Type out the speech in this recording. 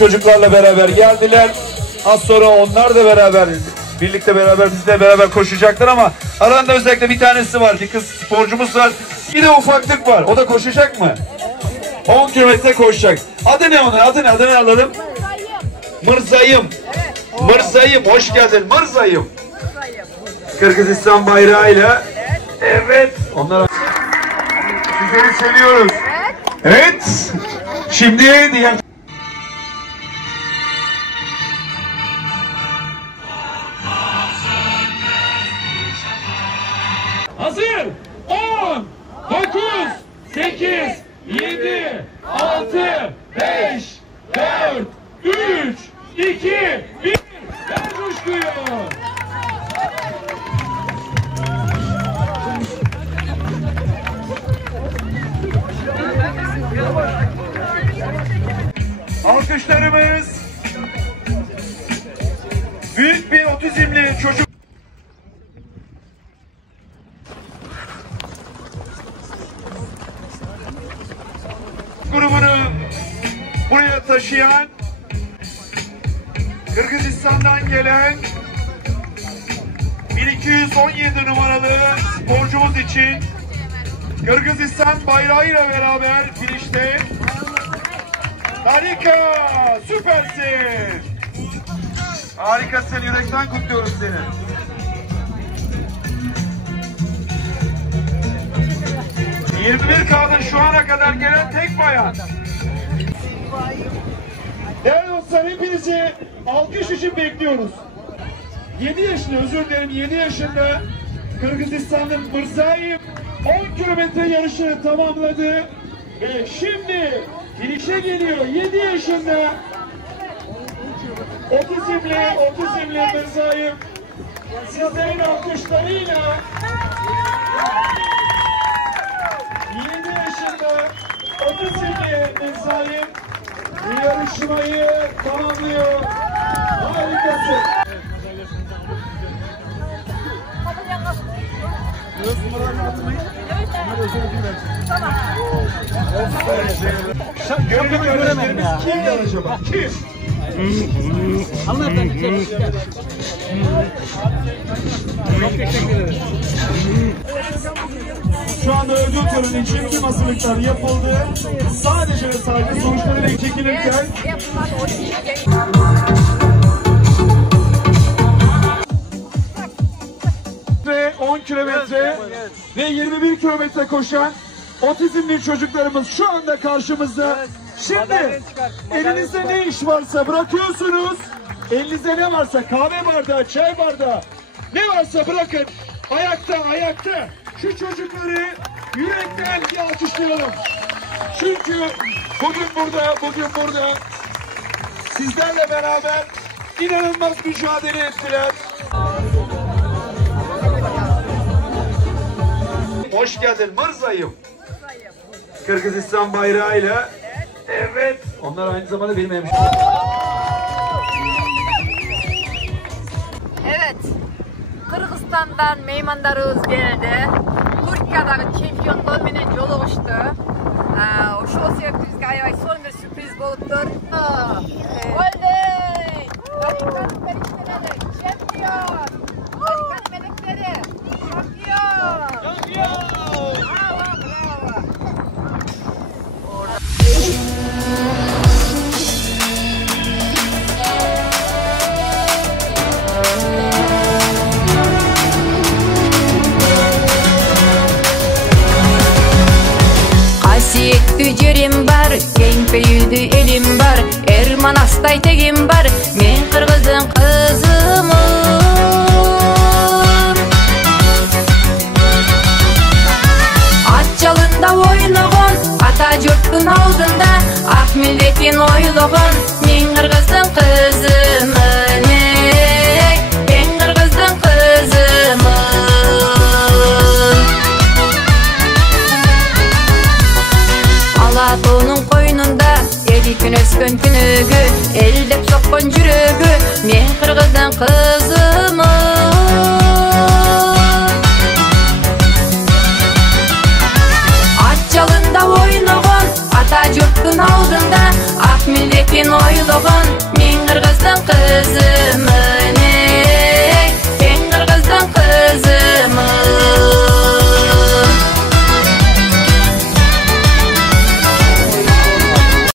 çocuklarla beraber geldiler. Az sonra onlar da birlikte bizle beraber koşacaklar ama aralarında özellikle bir tanesi var. Bir kız sporcumuz var. Bir de ufaklık var. O da koşacak mı? 10 kilometre koşacak. Adı ne onun? Adını alalım. Mırzayım. Mırzayım. Hoş geldin Mırzayım. Kırgızistan bayrağıyla. Evet. Onlara sizleri seviyoruz. Evet. Şimdi diğer hazır. 10, 9, 8, 7, 6, 5, 4, 3, 2, 1. Ver coşkuyu. alkışlarımız büyük bir otizmli çocuk grubunu buraya taşıyan Kırgızistan'dan gelen 1217 numaralı sporcumuz için Kırgızistan bayrağıyla beraber finişte. Harika, süpersin. Harikasın, yürekten kutluyoruz seni. K'nın şu ana kadar gelen tek bayan. Değerli dostlar, hepinizi alkış için bekliyoruz. 7 yaşında, özür dilerim, 7 yaşında Kırgızistan'ın Mırzayim 10 kilometre yarışını tamamladı. Ve şimdi finişe geliyor 7 yaşında otizmli Mırzayim. Sizlerin alkışlarıyla 7 yaşında otizmli Mırzayim yarışmayı tamamlıyor. Harikasın. Tamam. Gönüllü öğrencilerimiz kimler acaba? Kim? Allah'tan güzel. Çok teşekkür ederim. Şu anda ödül töreni için tüm hazırlıklar yapıldı. Sadece sonuçlarıyla çekilirken ve 10 kilometre ve 21 kilometre koşan otizmli çocuklarımız şu anda karşımızda. Şimdi elinizde ne iş varsa bırakıyorsunuz. Elinizde ne varsa, kahve bardağı, çay bardağı, ne varsa bırakın. Ayakta. Şu çocukları yürekten bir alkışlayalım. Çünkü bugün burada sizlerle beraber inanılmaz mücadele ettiler. Hoş geldin Mırzayım. Kırgızistan bayrağıyla. Evet. Onlar aynı zamanda benim hemşehrim. Evet. Kırgızistan'dan meymanlarımız geldi. Türkiye'deki çempiyonlar menen joluguştu. Ошол себептен бизге аябай сонун бир сюрприз болуптур. Oley! Amerikanın melekleri, çempiyon! Amerikanın melekleri, şampiyon! Bravo! Qasiyetli jerim bar, keng peyildi elim bar, Erman astay tegim bar, men Qırgızın kızımın. At jalında oynuğun, ata jurttun aldında, ak milletin oyluğun, men Qırgızın kızımın, men Qırgızın kızımın. Alatonun koynunda elikin öskön tünügü, eldep sokkon jürögü, men Qırgızın kızımın. At jalında oynuğun, ata jurttun aldında, ak milletin sen oylagan